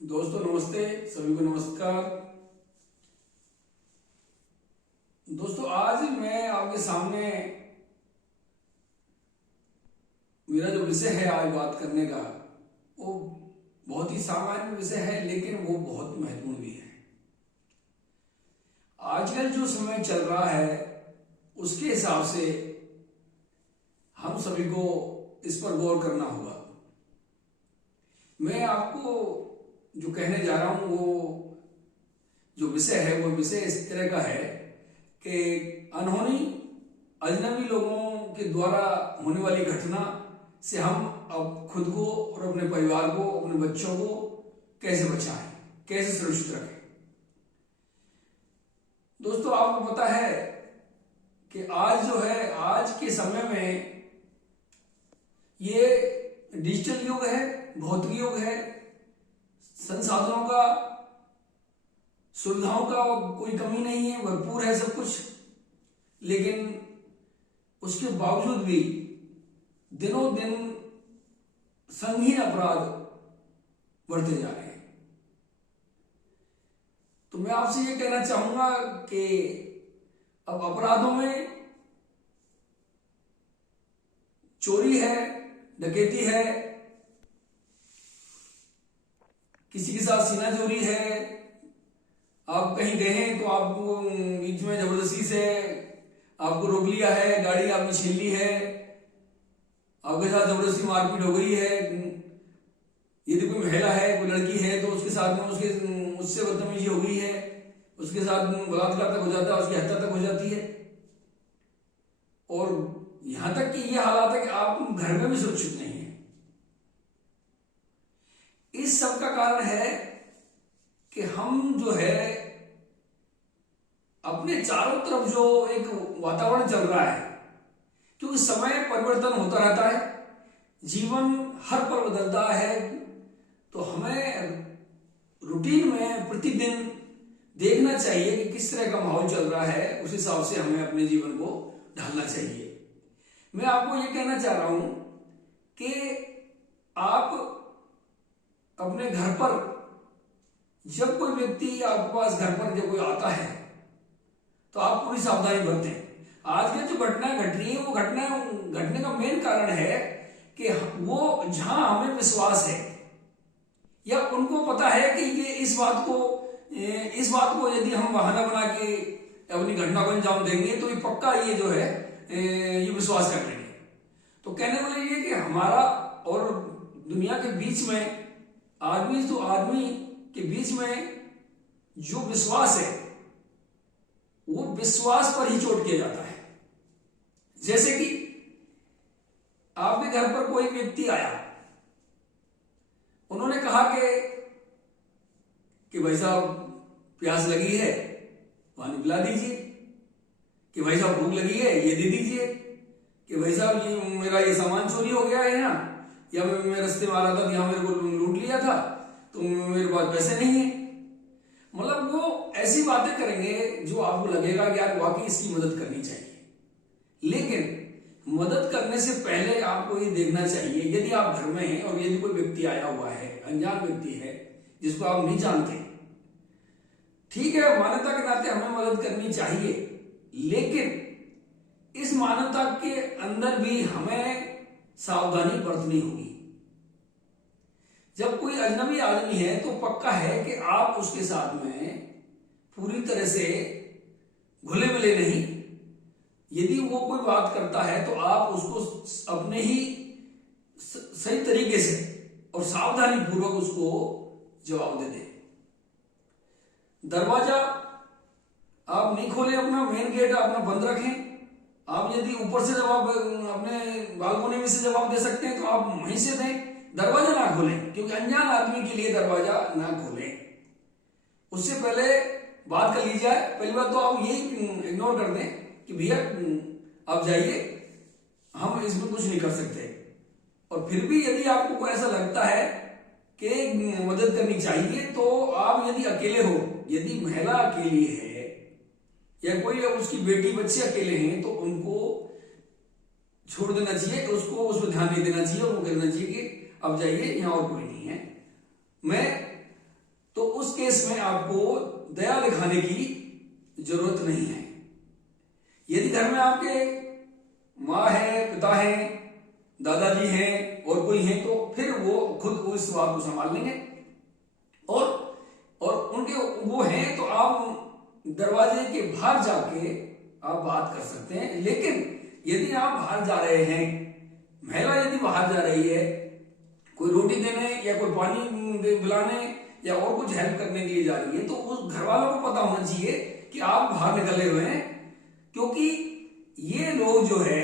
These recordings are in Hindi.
दोस्तों नमस्ते, सभी को नमस्कार। दोस्तों आज मैं आपके सामने मेरा जो विषय है आज बात करने का वो बहुत ही सामान्य विषय है, लेकिन वो बहुत महत्वपूर्ण भी है। आजकल जो समय चल रहा है उसके हिसाब से हम सभी को इस पर गौर करना होगा। मैं आपको जो कहने जा रहा हूं वो जो विषय है वो विषय इस तरह का है कि अनहोनी अजनबी लोगों के द्वारा होने वाली घटना से हम अब खुद को और अपने परिवार को, अपने बच्चों को कैसे बचाएं, कैसे सुरक्षित रखें। दोस्तों आपको पता है कि आज जो है, आज के समय में ये डिजिटल युग है, भौतिक युग है, संसाधनों का, सुविधाओं का कोई कमी नहीं है, भरपूर है सब कुछ। लेकिन उसके बावजूद भी दिनों दिन संगीन अपराध बढ़ते जा रहे हैं। तो मैं आपसे ये कहना चाहूंगा कि अब अपराधों में चोरी है, डकैती है, किसी के साथ सीना चोरी है, आप कहीं गए हैं तो आपको बीच में जबरदस्ती से आपको रोक लिया है, गाड़ी आपने छीन ली है, आपके साथ जबरदस्ती मारपीट हो गई है। यदि कोई महिला है, कोई लड़की है तो उसके साथ में उससे बदतमीजी हो गई है, उसके साथ बलात्कार तक हो जाता है, उसकी हत्या तक हो जाती है। और यहां तक कि यह हालात है कि आप घर में भी सुरक्षित नहीं है। इस सब का कारण है कि हम जो है अपने चारों तरफ जो एक वातावरण चल रहा है, क्योंकि समय परिवर्तन होता रहता है, जीवन हर पल बदलता है, तो हमें रूटीन में प्रतिदिन देखना चाहिए कि किस तरह का माहौल चल रहा है, उस हिसाब से हमें अपने जीवन को ढालना चाहिए। मैं आपको यह कहना चाह रहा हूं कि आप अपने घर पर जब कोई व्यक्ति आपके पास घर पर जब कोई आता है तो आप पूरी सावधानी बरतें। आज की जो घटना घट रही है वो घटना घटने का मेन कारण है कि वो जहां हमें विश्वास है या उनको पता है कि ये इस बात को यदि हम बहाना बना के अपनी घटना को अंजाम देंगे तो ये पक्का ये जो है ये विश्वास कर लेंगे। तो कहने वाले ये कि हमारा और दुनिया के बीच में आदमी के बीच में जो विश्वास है वो विश्वास पर ही चोट किया जाता है। जैसे कि आपके घर पर कोई व्यक्ति आया, उन्होंने कहा कि भाई साहब प्यास लगी है, पानी पिला दीजिए, कि भाई साहब भूख लगी है, ये दे दीजिए, कि भाई साहब ये मेरा ये सामान चोरी हो गया है ना, या मैं रास्ते में आ रहा था, यहाँ मेरे को लूट लिया था, तो मेरे पास पैसे नहीं है। मतलब वो ऐसी बातें करेंगे जो आपको लगेगा कि यार वाकई इसकी मदद करनी चाहिए। लेकिन मदद करने से पहले आपको ये देखना चाहिए, यदि आप घर में हैं और यदि कोई व्यक्ति आया हुआ है, अनजान व्यक्ति है जिसको आप नहीं जानते, ठीक है, मानवता के नाते हमें मदद करनी चाहिए, लेकिन इस मानवता के अंदर भी हमें सावधानी बरतनी होगी। जब कोई अजनबी आदमी है तो पक्का है कि आप उसके साथ में पूरी तरह से घुले मिले नहीं। यदि वो कोई बात करता है तो आप उसको अपने ही सही तरीके से और सावधानी पूर्वक उसको जवाब दे दें। दरवाजा आप नहीं खोलें, अपना मेन गेट अपना बंद रखें। आप यदि ऊपर से जवाब अपने बालकोनी में से जवाब दे सकते हैं तो आप वहीं से दें, दरवाजा ना खोलें, क्योंकि अनजान आदमी के लिए दरवाजा ना खोलें। उससे पहले बात कर ली जाए। पहली बात तो आप यही इग्नोर कर दें कि भैया आप जाइए, हम इसमें कुछ नहीं कर सकते। और फिर भी यदि आपको कोई ऐसा लगता है कि मदद करनी चाहिए तो आप यदि अकेले हो, यदि महिला अकेली है या कोई उसकी बेटी बच्चे अकेले हैं तो उनको छोड़ देना चाहिए, उसको उस पर ध्यान नहीं देना चाहिए और वो कहना चाहिए कि अब जाइए, यहाँ और कोई नहीं है। मैं केस में आपको दया दिखाने की जरूरत नहीं है। यदि घर में आपके माँ है, पिता है, दादाजी हैं और कोई है, तो फिर वो खुद इस बात को संभाल लेंगे। और उनके वो हैं तो आप दरवाजे के बाहर जाके आप बात कर सकते हैं। लेकिन यदि आप बाहर जा रहे हैं, महिला यदि बाहर जा रही है कोई रोटी देने या कोई पानी पिलाने या और कुछ हेल्प करने के लिए जा रही है, तो उस घर वालों को पता होना चाहिए कि आप बाहर निकले हुए हैं। क्योंकि ये लोग जो है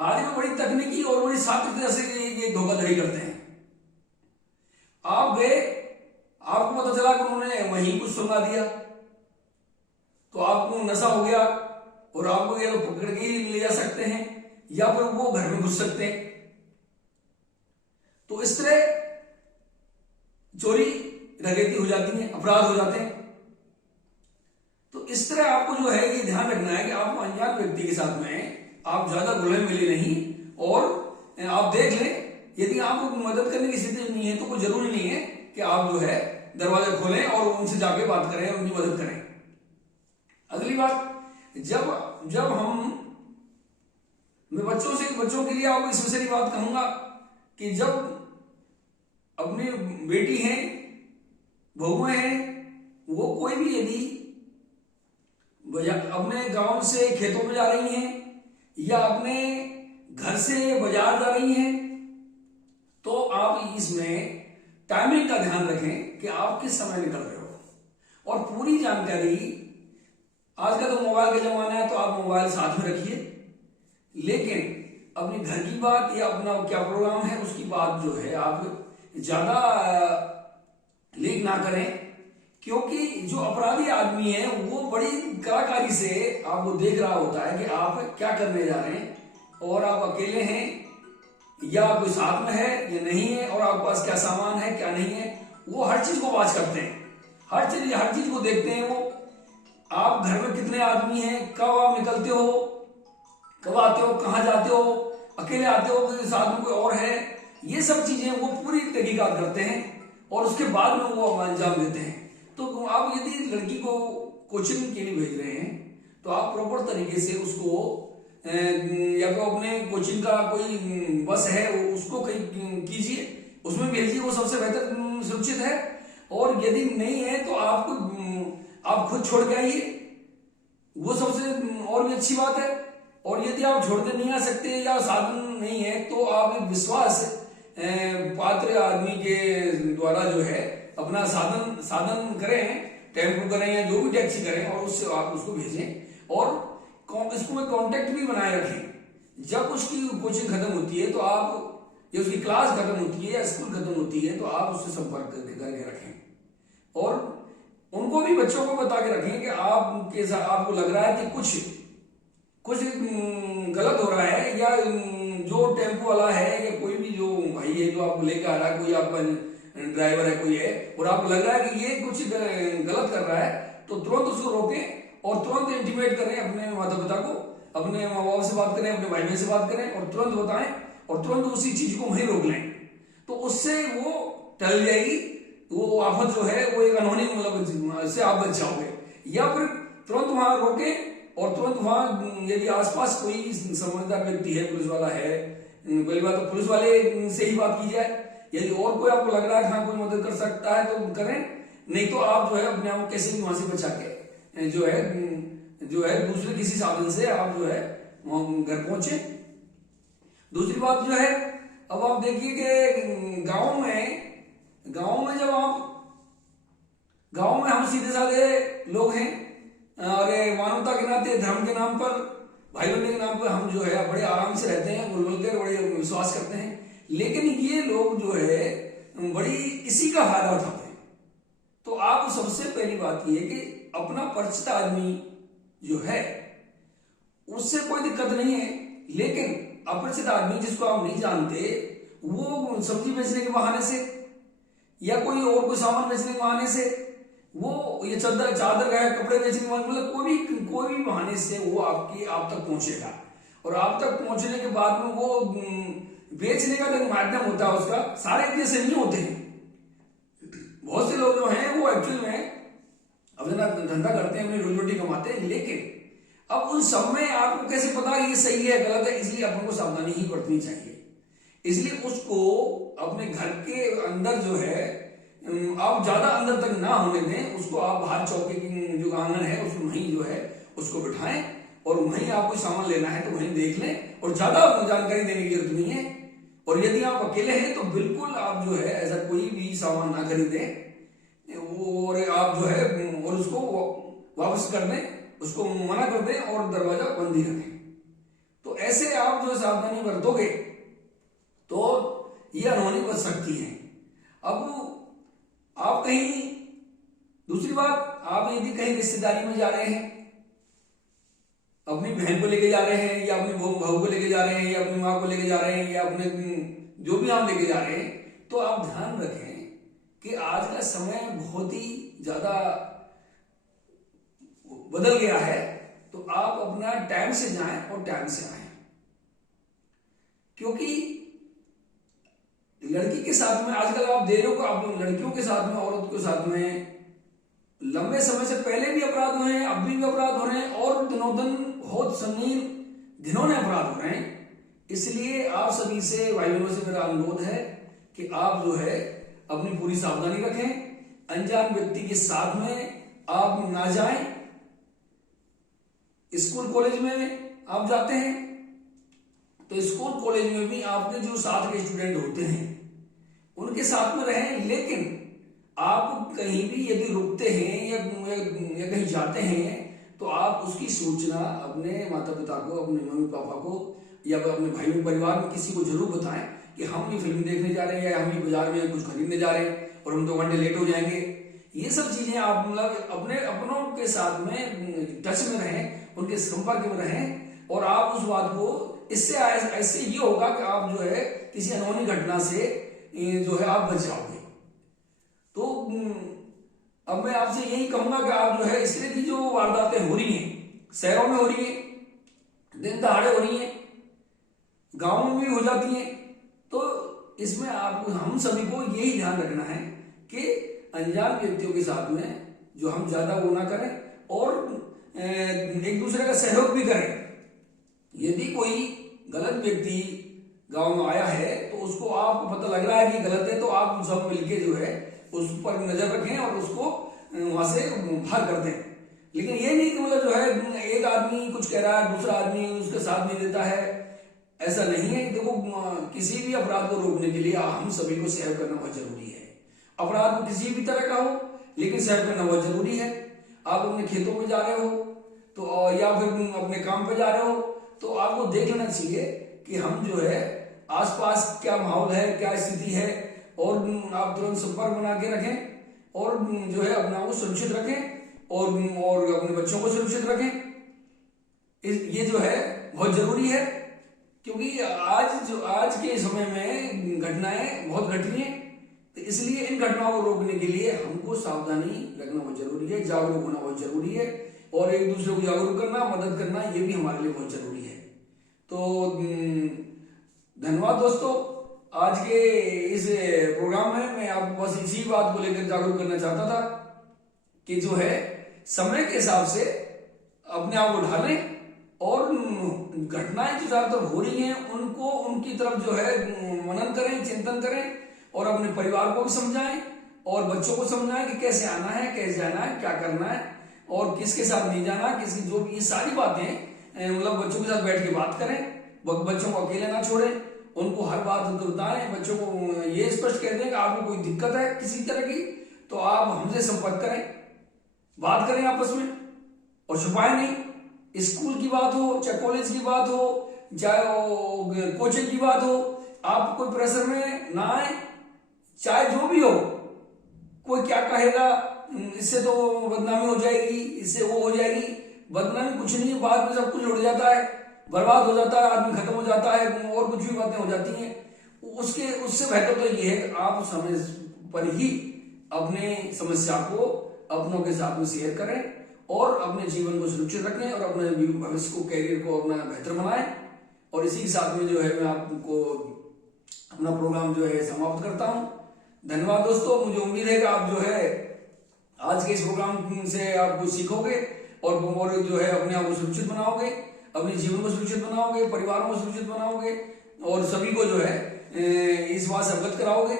आज में बड़ी तकनीकी और बड़ी सात्विकता से ये धोखाधड़ी करते हैं। आप गए, आपको पता चला कि उन्होंने वहीं कुछ सुना दिया, तो आपको नशा हो गया और आपको ये लोग पकड़ के ले जा सकते हैं या फिर वो घर में घुस सकते हैं। तो इस तरह चोरी डकैती हो जाती है, अपराध हो जाते हैं। तो इस तरह आपको जो है ये ध्यान रखना है कि आपको अनजान व्यक्ति के साथ में आप ज्यादा घुले मिले नहीं। और आप देख लें, यदि आपको मदद करने की स्थिति नहीं है तो कोई जरूरी नहीं है कि आप जो है दरवाजा खोलें और उनसे जाके बात करें, उनकी मदद करें। अगली बात, जब मैं बच्चों के लिए आपको इस विषय की बात कहूंगा कि जब अपनी बेटी हैं, बहुएं हैं, वो कोई भी यदि अपने गांव से खेतों में जा रही हैं या अपने घर से बाजार जा रही हैं, तो आप इसमें टाइमिंग का ध्यान रखें कि आप किस समय निकल रहे हो। और पूरी जानकारी, आज का तो मोबाइल का जमाना है तो आप मोबाइल साथ में रखिए, लेकिन अपने घर की बात या अपना क्या प्रोग्राम है उसकी बात जो है आप ज्यादा लीक ना करें। क्योंकि जो अपराधी आदमी है वो बड़ी कलाकारी से आपको देख रहा होता है कि आप क्या करने जा रहे हैं, और आप अकेले हैं या कोई साथ में है या नहीं है, और आपके पास क्या सामान है क्या नहीं है, वो हर चीज को वॉच करते हैं, हर चीज को देखते हैं। वो आप घर में कितने आदमी हैं, कब आप निकलते हो, कब आते हो, कहाँ जाते हो, अकेले आते हो कि साथ में कोई और है, ये सब चीजें वो पूरी तहकीकात करते हैं और उसके बाद में वो अंजाम देते हैं। तो आप यदि लड़की को कोचिंग के लिए भेज रहे हैं तो आप प्रॉपर तरीके से उसको या तो अपने कोचिंग का कोई बस है उसको कहीं कीजिए, उसमें भेजिए, वो सबसे बेहतर सुरक्षित है। और यदि नहीं है तो आप खुद छोड़ के आइए, वो सबसे और भी अच्छी बात है। और यदि आप छोड़ के नहीं आ सकते या साधन नहीं है तो आप एक विश्वास पात्र आदमी के द्वारा जो है अपना साधन करें, टेम्पो करें या जो भी टैक्सी करें, और उससे आप उसको भेजें। और इसको में कांटेक्ट भी बनाए रखें। जब उसकी कोचिंग खत्म होती है तो आप, या उसकी क्लास खत्म होती है या स्कूल खत्म होती है तो आप उससे संपर्क करके रखें। और उनको भी, बच्चों को बता के रखें कि आपको लग रहा है कि कुछ गलत हो रहा है, या जो टेम्पो वाला है या कोई भी जो भाई है जो आपको लेकर आ रहा है, कोई आपका ड्राइवर है कोई है, और आपको लग रहा है कि ये कुछ गलत कर रहा है, तो तुरंत उसको रोकें और तुरंत इंटीमेट करें अपने माता पिता को, अपने माँ बाप से बात करें, अपने भाई बहन से बात करें और तुरंत बताएं और तुरंत उसी चीज को वहीं रोक लें। तो उससे वो टल जाएगी, वो आफत जो है वो एक अनहोनी मतलब से आप बच जाओगे। या फिर तुरंत वहां रोके और तुरंत वहां यदि आसपास कोई समझदार व्यक्ति है, पुलिस वाला है, पहली बात तो पुलिस वाले से ही बात की जाए। यदि और कोई आपको लग रहा है हाँ कोई मदद कर सकता है तो करें, नहीं तो आप जो है अपने आप कैसे भी वहां से बचा के जो है दूसरे किसी साधन से आप जो है घर पहुंचे। दूसरी बात जो है, अब आप देखिए कि गांव में जब गांव में हम सीधे साधे लोग हैं और मानवता के नाते, धर्म के नाम पर, भाई बनने के नाम पर हम जो है बड़े आराम से रहते हैं, बोल कर बड़े विश्वास करते हैं। लेकिन ये लोग जो है बड़ी इसी का फायदा उठाते हैं। तो आप सबसे पहली बात ये है कि अपना परिचित आदमी जो है उससे कोई दिक्कत नहीं है, लेकिन अपरिचित आदमी जिसको आप नहीं जानते, वो सब्जी बेचने के बहाने से या कोई सामान बेचने के बहाने से, वो ये चादर का कपड़े बेचने के बहाने, मतलब कोई भी बहाने से वो आप तक पहुंचेगा। और आप तक पहुंचने के बाद में वो बेचने का तो माध्यम होता है उसका, सारे एक जैसे नहीं होते हैं। बहुत से लोग जो हैं वो एक्चुअल में अपना धंधा करते हैं, अपनी रोजी रोटी कमाते हैं, लेकिन अब उन सब में आपको कैसे पता ये सही है गलत है, इसलिए अपन को सावधानी ही बरतनी चाहिए। इसलिए उसको अपने घर के अंदर जो है आप ज्यादा अंदर तक ना होने दें, उसको आप बाहर चौके की जो आंगन है उसमें वहीं जो है उसको बिठाएं और वहीं आपको सामान लेना है तो वहीं देख लें, और ज्यादा जानकारी देने की जरूरत नहीं है। और यदि आप अकेले हैं तो बिल्कुल आप जो है ऐसा कोई भी सामान ना खरीदें और आप जो है और उसको वापस कर दें, उसको मना कर दें और दरवाजा बंद ही रखें। तो ऐसे आप जो सावधानी बरतोगे तो ये अनहोनी बच सकती है। अब आप कहीं, दूसरी बात, आप यदि कहीं रिश्तेदारी में जा रहे हैं, अपनी बहन को लेके जा रहे हैं या अपनी बहू को लेके जा रहे हैं या अपनी माँ को लेके जा रहे हैं या अपने जो भी आप लेके जा रहे हैं, तो आप ध्यान रखें कि आज का समय बहुत ही ज्यादा बदल गया है, तो आप अपना टाइम से जाएं और टाइम से आएं। क्योंकि लड़की के साथ में आजकल आप दे रहे हो, आप लड़कियों के साथ में, औरत के साथ में लंबे समय से पहले भी अपराध हुए हैं, अब भी अपराध हो रहे हैं और दिनों दिन बहुत संगीन घिनौने अपराध हो रहे हैं। इसलिए आप सभी से, भाई बहनों से मेरा अनुरोध है कि आप जो है अपनी पूरी सावधानी रखें। अनजान व्यक्ति के साथ में आप ना जाएं। स्कूल कॉलेज में आप जाते हैं तो स्कूल कॉलेज में भी आपके जो साथ के स्टूडेंट होते हैं उनके साथ में रहें, लेकिन आप कहीं भी यदि रुकते हैं या कहीं जाते हैं तो आप उसकी सूचना अपने माता पिता को, अपने मम्मी पापा को या अपने भाई परिवार में किसी को जरूर बताएं कि हम ये फिल्म देखने जा रहे हैं या हम ये बाजार में कुछ खरीदने जा रहे हैं और हम 2 घंटे लेट हो जाएंगे। ये सब चीजें आप मतलब अपने अपनों के साथ में टच में रहें, उनके संपर्क में रहें और आप उस बात को, इससे ऐसे ये होगा कि आप जो है किसी अनहोनी घटना से जो है आप बच जाओगे। तो अब मैं आपसे यही कहूंगा कि आप जो है इस तरह की जो वारदातें हो रही हैं, शहरों में हो रही है, दिन दहाड़े हो रही है, गांवों में भी हो जाती है, तो इसमें आपको, हम सभी को यही ध्यान रखना है कि अनजान व्यक्तियों के साथ में जो हम ज्यादा वो ना करें और एक दूसरे का सहयोग भी करें। यदि कोई गलत व्यक्ति गांव में आया है तो उसको आपको पता लग रहा है कि गलत है, तो आप सब मिलके जो है उस पर नजर रखें और उसको वहां से बाहर कर दें। लेकिन ये नहीं कि मतलब जो है एक आदमी कुछ कह रहा है, दूसरा आदमी उसके साथ नहीं देता है, ऐसा नहीं है। देखो, किसी भी अपराध को रोकने के लिए हम सभी को सहयोग करना बहुत जरूरी है। अपराध को किसी भी तरह का हो, लेकिन सहयोग करना बहुत जरूरी है। आप अपने खेतों में जा रहे हो तो या फिर अपने काम पे जा रहे हो तो आपको देख लेना चाहिए कि हम जो है आसपास क्या माहौल है, क्या स्थिति है, और आप तुरंत संपर्क बना के रखें और जो है अपना को सुरक्षित रखें और अपने बच्चों को सुरक्षित रखें। ये जो है बहुत जरूरी है, क्योंकि आज के समय में घटनाएं बहुत घट रही हैं, तो इसलिए इन घटनाओं को रोकने के लिए हमको सावधानी रखना बहुत जरूरी है, जागरूक होना बहुत जरूरी है और एक दूसरे को जागरूक करना, मदद करना, ये भी हमारे लिए बहुत जरूरी है। तो धन्यवाद दोस्तों। आज के इस प्रोग्राम में मैं आपको बस इसी बात को लेकर जागरूक करना चाहता था कि जो है समय के हिसाब से अपने आप को ढालें और घटनाएं जो चारों तरफ हो रही हैं उनको, उनकी तरफ जो है मनन करें, चिंतन करें और अपने परिवार को भी समझाएं और बच्चों को समझाएं कि कैसे आना है, कैसे जाना है, क्या करना है और किसके साथ नहीं जाना, किसकी, जो भी ये सारी बातें मतलब बच्चों के साथ बैठ के बात करें। बच्चों को अकेले ना छोड़ें, उनको हर बात उनको बताएं। बच्चों को ये स्पष्ट कह दें कि आपको कोई दिक्कत है किसी तरह की तो आप हमसे संपर्क करें, बात करें आपस में और छुपाएं नहीं। स्कूल की बात हो, चाहे कॉलेज की बात हो, चाहे कोचिंग की बात हो, आप कोई प्रेशर में ना आए, चाहे जो भी हो। कोई क्या कहेगा, इससे तो बदनामी हो जाएगी, इससे वो हो जाएगी, बदनामी कुछ नहीं है, बाद में सब कुछ उड़ जाता है, बर्बाद हो जाता है, आदमी खत्म हो जाता है और कुछ भी बातें हो जाती हैं। उससे बेहतर तो ये है कि आप समय पर ही अपने समस्या को अपनों के साथ में शेयर करें और अपने जीवन को सुरक्षित रखें और अपने भविष्य को, कैरियर को अपना बेहतर बनाएं। और इसी के साथ में जो है मैं आपको अपना प्रोग्राम जो है समाप्त करता हूं। धन्यवाद दोस्तों। मुझे उम्मीद है कि आप जो है आज के इस प्रोग्राम से आप कुछ सीखोगे और जो है अपने आप को सुरक्षित बनाओगे, अपने जीवन को सुरक्षित बनाओगे, परिवारों को सुरक्षित बनाओगे और सभी को जो है इस बात से अवगत कराओगे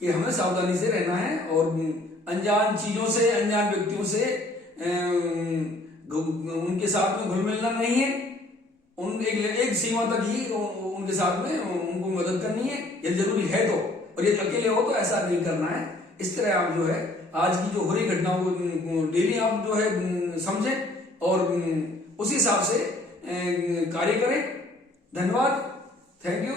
कि हमें सावधानी से रहना है और अनजान चीजों से, अनजान व्यक्तियों से उनके साथ में घुल मिलना नहीं है। उन एक सीमा तक ही उनके साथ में उनको मदद करनी है यदि जरूरी है तो, और यदि अकेले हो तो ऐसा नहीं करना है। इस तरह आप जो है आज की जो हो रही घटनाओं को डेली आप जो है समझें और उसी हिसाब से कार्य करें। धन्यवाद, थैंक यू।